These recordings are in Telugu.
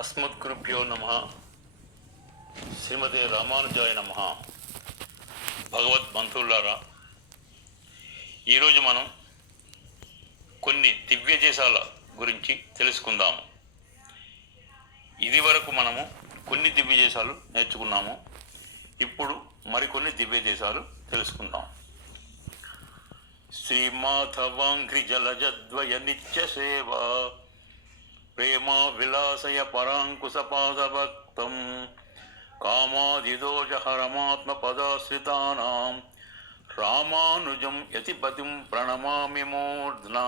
అస్మద్గురుభ్యో నమః. శ్రీమతే రామానుజాయ నమః. భగవద్బంధువులారా, ఈరోజు మనం కొన్ని దివ్యదేశాల గురించి తెలుసుకుందాము. ఇదివరకు మనము కొన్ని దివ్యదేశాలు నేర్చుకున్నాము. ఇప్పుడు మరికొన్ని దివ్యదేశాలు తెలుసుకుందాం. శ్రీమాధవాంఘ్రి జలజద్వయ నిత్య సేవా ప్రేమ విలాసయ పరాంకుశపాదభక్తం కామాదిదోషహరమాత్మ పదాశ్రితానాం రామానుజం యతిపతిం ప్రణమామి మూర్ధ్నా.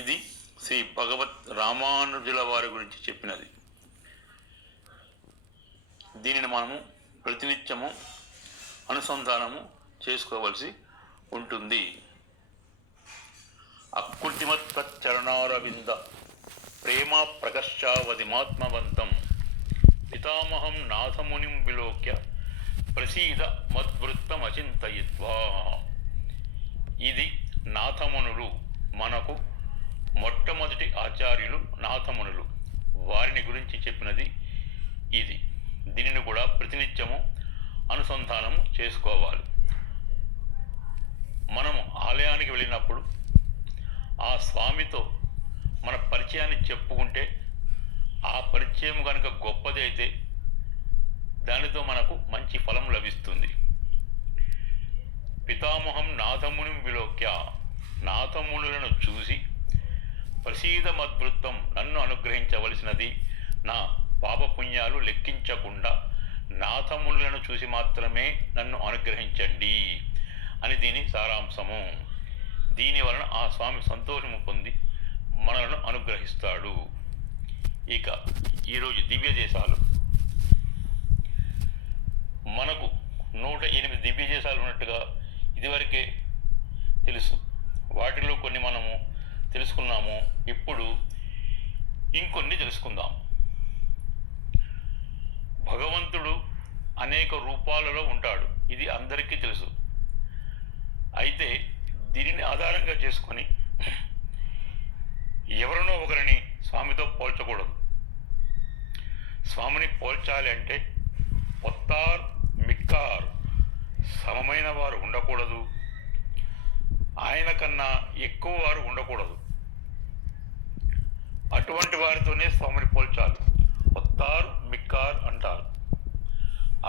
ఇది శ్రీ భగవత్ రామానుజుల వారి గురించి చెప్పినది. దీనిని మనము ప్రతినిత్యము అనుసంధానము చేసుకోవలసి ఉంటుంది. అకృత్రిమత్వచ్చరణారవింద ప్రేమ ప్రకర్షావధిమాత్మవంతం పితామహం నాథమునిం విలోక్య ప్రసీద మద్వృత్తమచింతయిత్వా. ఇది నాథమునులు, మనకు మొట్టమొదటి ఆచార్యులు నాథమునులు, వారిని గురించి చెప్పినది ఇది. దీనిని కూడా ప్రతినిత్యము అనుసంధానము చేసుకోవాలి. మనము ఆలయానికి వెళ్ళినప్పుడు ఆ స్వామితో మన పరిచయాన్ని చెప్పుకుంటే, ఆ పరిచయం కనుక గొప్పదైతే దానితో మనకు మంచి ఫలం లభిస్తుంది. పితామహం నాథముని విలోక్య, నాథమునులను చూసి ప్రసీద మద్వృత్తం, నన్ను అనుగ్రహించవలసినది, నా పాపపుణ్యాలు లెక్కించకుండా నాథమునులను చూసి మాత్రమే నన్ను అనుగ్రహించండి అని దీని సారాంశము. దీని వలన ఆ స్వామి సంతోషము పొంది మనలను అనుగ్రహిస్తాడు. ఇక ఈరోజు దివ్యదేశాలు. మనకు 108 దివ్యదేశాలు ఉన్నట్టుగా ఇదివరకే తెలుసు. వాటిలో కొన్ని మనము తెలుసుకున్నాము. ఇప్పుడు ఇంకొన్ని తెలుసుకుందాం. భగవంతుడు అనేక రూపాలలో ఉంటాడు, ఇది అందరికీ తెలుసు. అయితే దీనిని ఆధారంగా చేసుకొని ఎవరినో ఒకరిని స్వామితో పోల్చకూడదు. స్వామిని పోల్చాలి అంటే ఒత్తార్ మిక్కార్ సమమైన వారు ఉండకూడదు, ఆయన కన్నా ఎక్కువ వారు ఉండకూడదు. అటువంటి వారితోనే స్వామిని పోల్చాలి. ఒత్తార్ మిక్కార్ అంటారు.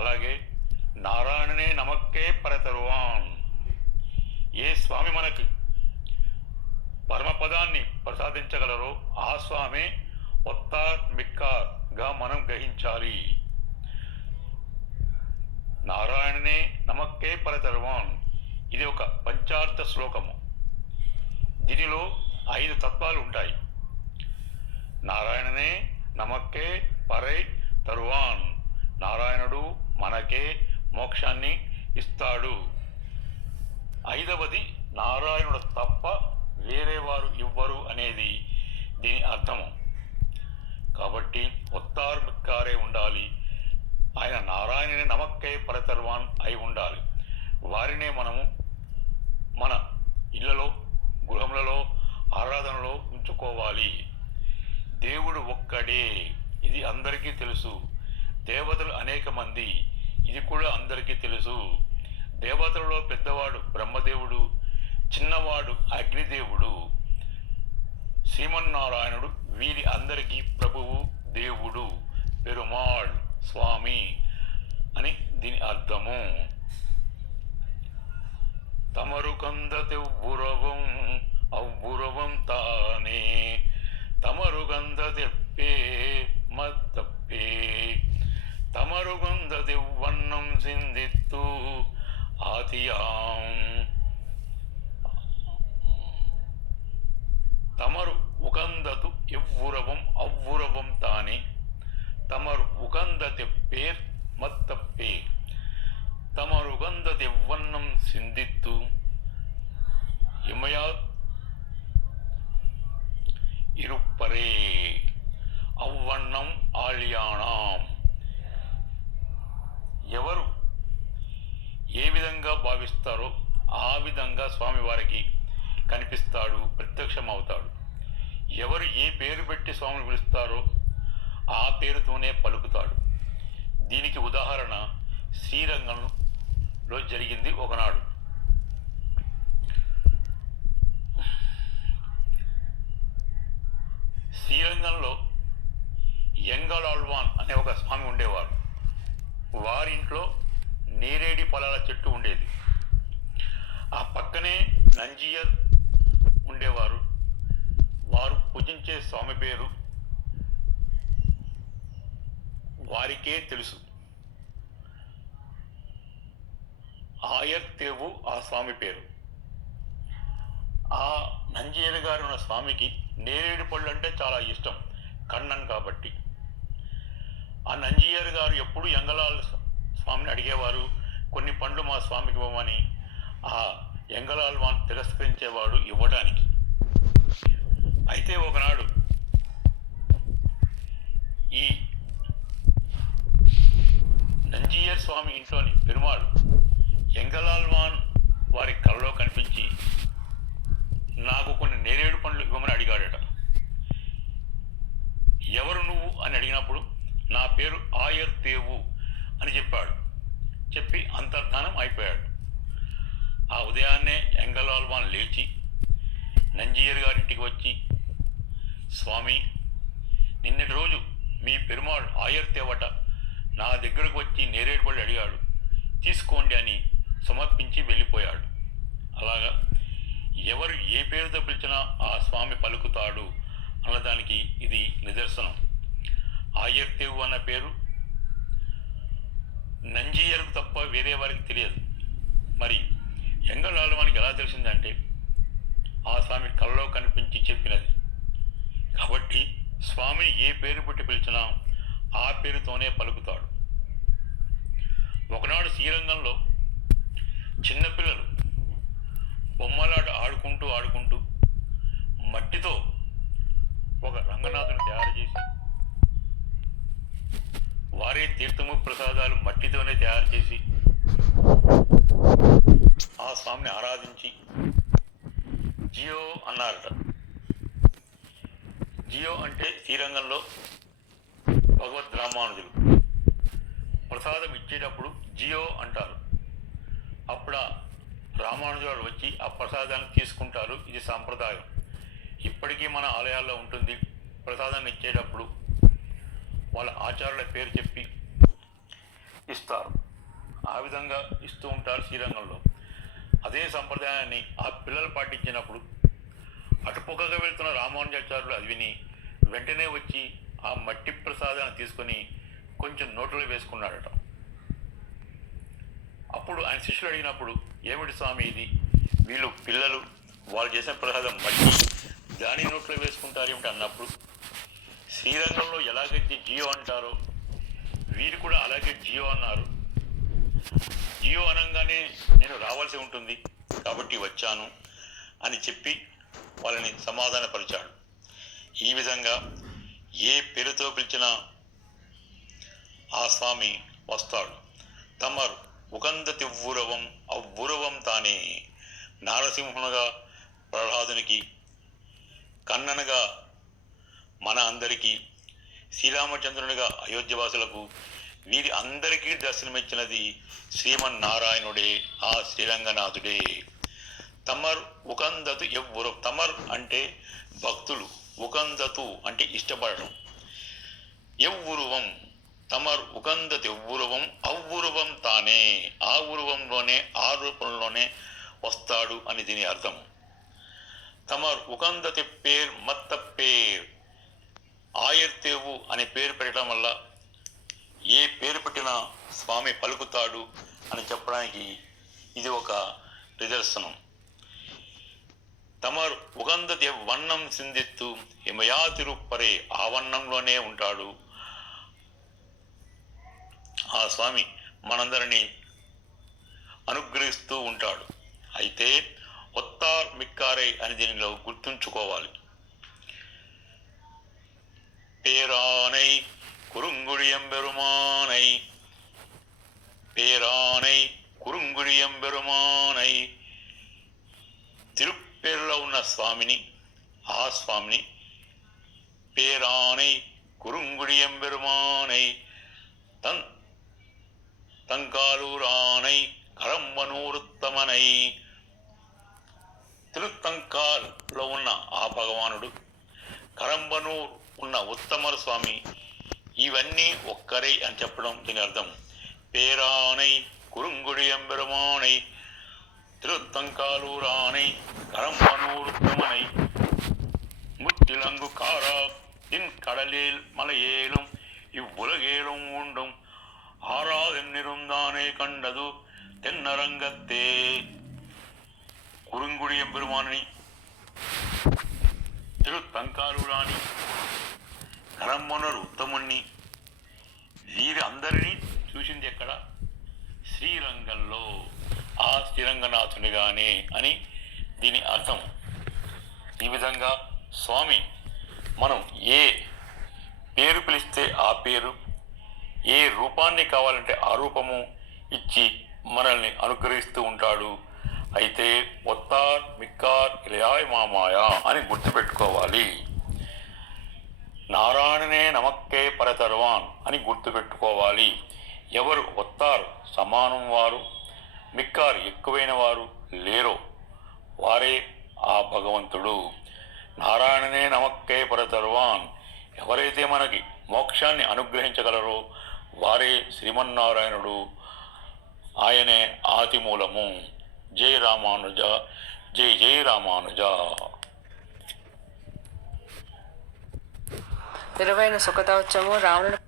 అలాగే నారాయణనే నమక్కే పరతరువాన్, ఏ స్వామి మనకి పరమపదాన్ని ప్రసాదించగలరో ఆ స్వామి ఒత్తార్ మిక్కార్గా మనం గ్రహించాలి. నారాయణనే నమక్కే పరతరువాన్, ఇది ఒక పంచార్థ శ్లోకము. దీనిలో 5 తత్వాలు ఉంటాయి. నారాయణనే నమక్కే పరై తరువాన్, నారాయణుడు మనకే మోక్షాన్ని ఇస్తాడు. 5వది నారాయణుడు తప్ప వేరే వారు ఇవ్వరు అనేది దీని అర్థము. కాబట్టి ఒత్తారు మిక్కారే ఉండాలి. ఆయన నారాయణని నమక్కే పరతర్వాన్ అయి ఉండాలి. వారినే మనము మన ఇళ్లలో, గృహములలో, ఆరాధనలో ఉంచుకోవాలి. దేవుడు ఒక్కడే, ఇది అందరికీ తెలుసు. దేవతలు అనేక మంది, ఇది కూడా అందరికీ తెలుసు. దేవతలలో పెద్దవాడు బ్రహ్మదేవుడు, చిన్నవాడు అగ్నిదేవుడు. శ్రీమన్నారాయణుడు వీరి అందరికీ ప్రభువు, దేవుడు, పెరుమాళ్, స్వామి అని దీని అర్థము. తమరు కందతెవ్వురవం అవ్వురవం తానే, తమరు గంధతెప్పే మత్తప్పే, తమరు గంధతెవ్వన్నం సిందిత్తు ఆతియాం, తమరు ఉకందతు ఎవ్వురవం అవ్వురవం తానే, తమరు ఉకందతెప్పేర్ మత్తప్పే, తమరు గంధతెవ్వన్నం సిందిత్తు ఇమయాత్ ఇరుప్పరే అవ్వన్నం ఆళ్యాణం. ఎవరు ఏ విధంగా భావిస్తారో ఆ విధంగా స్వామివారికి కనిపిస్తాడు, ప్రత్యక్షమవుతాడు. ఎవరు ఏ పేరు పెట్టి స్వామిని పిలుస్తారో ఆ పేరుతోనే పలుకుతాడు. దీనికి ఉదాహరణ శ్రీరంగంలో జరిగింది ఒకనాడు. శ్రీరంగంలో ఎంగళాళ్వాన్ అనే ఒక స్వామి ఉండేవారు. వారింట్లో నేరేడి పొలాల చెట్టు ఉండేది. ఆ పక్కనే నంజియర్ ఉండేవారు. వారు పూజించే స్వామి పేరు వారికే తెలుసు. ఆయర్తేవు ఆ స్వామి పేరు. ఆ నంజియర్ గారు ఉన్న స్వామికి నేరేడు పళ్ళు అంటే చాలా ఇష్టం, కണ്ണన్ కాబట్టి. ఆ నంజియర్ గారు ఎప్పుడు ఎంగళాల్ స్వామిని అడిగేవారు, కొన్ని పండ్లు మా స్వామికి ఇవ్వమని. ఆ ఎంగళాళ్వాన్ తిరస్కరించేవాడు ఇవ్వడానికి. అయితే ఒకనాడు ఈ నంజియర్ స్వామి ఇంట్లోని పెరుమాళ్ ఎంగళాళ్వాన్ వారి కలలో కనిపించి నాకు కొన్ని నేరేడు పండ్లు ఇవ్వమని అడిగాడట. ఎవరు నువ్వు అని అడిగినప్పుడు నా పేరు ఆయర్తేవు అని చెప్పాడు. చెప్పి అంతర్ధానం అయిపోయాడు. ఆ ఉదయాన్నే ఎంగళాళ్వాన్ లేచి నంజియర్ గారింటికి వచ్చి, స్వామి, నిన్నటి రోజు మీ పెరుమాళ్ ఆయర్తేవట నా దగ్గరకు వచ్చి నేరేడు పళ్ళు అడిగాడు, తీసుకోండి అని సమర్పించి వెళ్ళిపోయాడు. అలాగా ఎవరు ఏ పేరుతో పిలిచినా ఆ స్వామి పలుకుతాడు అన్నదానికి ఇది నిదర్శనం. ఆయర్తేవు అన్న పేరు నంజియర్కు తప్ప వేరే వారికి తెలియదు. మరి ఎంగళాళ్వానికి ఎలా తెలిసిందంటే ఆ స్వామి కలలో కనిపించి చెప్పినది. కాబట్టి స్వామిని ఏ పేరు పెట్టి పిలిచినా ఆ పేరుతోనే పలుకుతాడు. ఒకనాడు శ్రీరంగంలో చిన్నపిల్లలు బొమ్మలాట ఆడుకుంటూ మట్టితో ఒక రంగనాథుని తయారు చేసి, వారే తీర్థము ప్రసాదాలు మట్టితోనే తయారు చేసి ఆ స్వామిని ఆరాధించి జియో అన్నారట. జియో అంటే శ్రీరంగంలో భగవద్ రామానుజులు ప్రసాదం ఇచ్చేటప్పుడు జియో అంటారు. అప్పుడు రామానుజులు వచ్చి ఆ ప్రసాదాన్ని తీసుకుంటారు. ఇది సాంప్రదాయం. ఇప్పటికీ మన ఆలయాల్లో ఉంటుంది. ప్రసాదాన్ని ఇచ్చేటప్పుడు వాళ్ళ ఆచార్యుల పేరు చెప్పి ఇస్తారు. ఆ విధంగా ఇస్తూ ఉంటారు శ్రీరంగంలో. అదే సంప్రదాయాన్ని ఆ పిల్లలు పాటించినప్పుడు అటుపక్కగా వెళ్తున్న రామానుజాచార్యులు అది విని వెంటనే వచ్చి ఆ మట్టి ప్రసాదాన్ని తీసుకొని కొంచెం నోట్లో వేసుకున్నాడట. అప్పుడు ఆయన శిష్యులు అడిగినప్పుడు, ఏమిటి స్వామి ఇది, వీళ్ళు పిల్లలు వాళ్ళు చేసిన ప్రసాదం మట్టి దాని నోట్లో వేసుకుంటారు ఏమిటి అన్నప్పుడు, శ్రీరంగంలో ఎలాగైతే జియో అంటారో వీరు కూడా అలాగే జియో అన్నారు. జియో అనగానే నేను రావాల్సి ఉంటుంది కాబట్టి వచ్చాను అని చెప్పి వాళ్ళని సమాధానపరిచాడు. ఈ విధంగా ఏ పేరుతో పిలిచినా ఆ స్వామి వస్తాడు. తమరు ఉకంద తివ్వురవం అవ్వురవం తానే. నారసింహునిగా ప్రహ్లాదునికి, కన్ననగా మన అందరికీ, శ్రీరామచంద్రునిగా అయోధ్యవాసులకు, వీరి అందరికీ దర్శనమిచ్చినది శ్రీమన్నారాయణుడే, ఆ శ్రీరంగనాథుడే. తమర్ ఉకందతు ఎవ్వురు. తమర్ అంటే భక్తులు, ఉకందతు అంటే ఇష్టపడడం. ఎవ్వురువం తమర్ ఉకందతు ఎవ్వురువం అవ్వురువం తానే. ఆ ఉరువంలోనే ఆ రూపంలోనే వస్తాడు అని దీని అర్థం. తమర్ ఉకందతి పేర్ మత్త పేర్. ఆయర్తేవు అనే పేరు పెట్టడం వల్ల ఏ పేరు పెట్టినా స్వామి పలుకుతాడు అని చెప్పడానికి ఇది ఒక నిదర్శనం. తమరు ఉగందతి వన్నం సిందిత్తు హిమయా తిరుప్పరే. ఆ వన్నంలోనే ఉంటాడు ఆ స్వామి, మనందరినీ అనుగ్రహిస్తూ ఉంటాడు. అయితే ఒత్తార్ మిక్కారై అని దీనిలో గుర్తుంచుకోవాలి. పేరానై కురుంగుడియంబెరుమానై, పేరానై కురుంగుడియంబెరుమానై. తిరుప్పేరులో ఉన్న స్వామిని, ఆ స్వామిని పేరానై குறுங்குடி எம்பெருமானை தன் தங்காலூரானை కరంబనూరుత్తమనై. తిరుత్తంకాల్లో ఉన్న ఆ భగవానుడు, కరంబనూర్ ఉన్న ఉత్తమర స్వామి, ఇవన్నీ ఒక్కరే అని చెప్పడం దీని అర్థం. పేరానై కురుంగుడి ఎంబెరుమానై తిరుత్తంకాలూరానై కరంబనూరుత్తమనై முத்திலங்கு காரா இன் கடலில் மலையேலும் இவ்வுலகேலும் உண்டும் ஆறாதென்னிருந்தானே கண்டது தென்னரங்கத்தே. కురుంగుడి ఎంబెరుమాని, తిరుత్తంకాలూరాని, కరంబనూరు ఉత్తముణ్ణి, వీరి అందరినీ చూసింది ఎక్కడ? శ్రీరంగంలో, ఆ శ్రీరంగనాథునిగానే అని దీని అర్థం. ఈ విధంగా స్వామి మనం ఏ పేరు పిలిస్తే ఆ పేరు, ఏ రూపాన్ని కావాలంటే ఆ రూపము ఇచ్చి మనల్ని అనుగ్రహిస్తూ ఉంటాడు. అయితే ఒత్తార్ మిక్కార్ ఇలయాయ్ మామాయ అని గుర్తుపెట్టుకోవాలి. నారాయణనే నమక్కే పరతర్వాన్ అని గుర్తుపెట్టుకోవాలి. ఎవరు ఒత్తారు సమానం వారు, మిక్కారు ఎక్కువైన వారు లేరో వారే ఆ భగవంతుడు. నారాయణనే నమక్కే పరతర్వాన్, ఎవరైతే మనకి మోక్షాన్ని అనుగ్రహించగలరో వారే శ్రీమన్నారాయణుడు. ఆయనే ఆదిమూలము. జై రామానుజ, జై జై రామానుజ. విలువైన సుఖదౌత్యము రావణుడు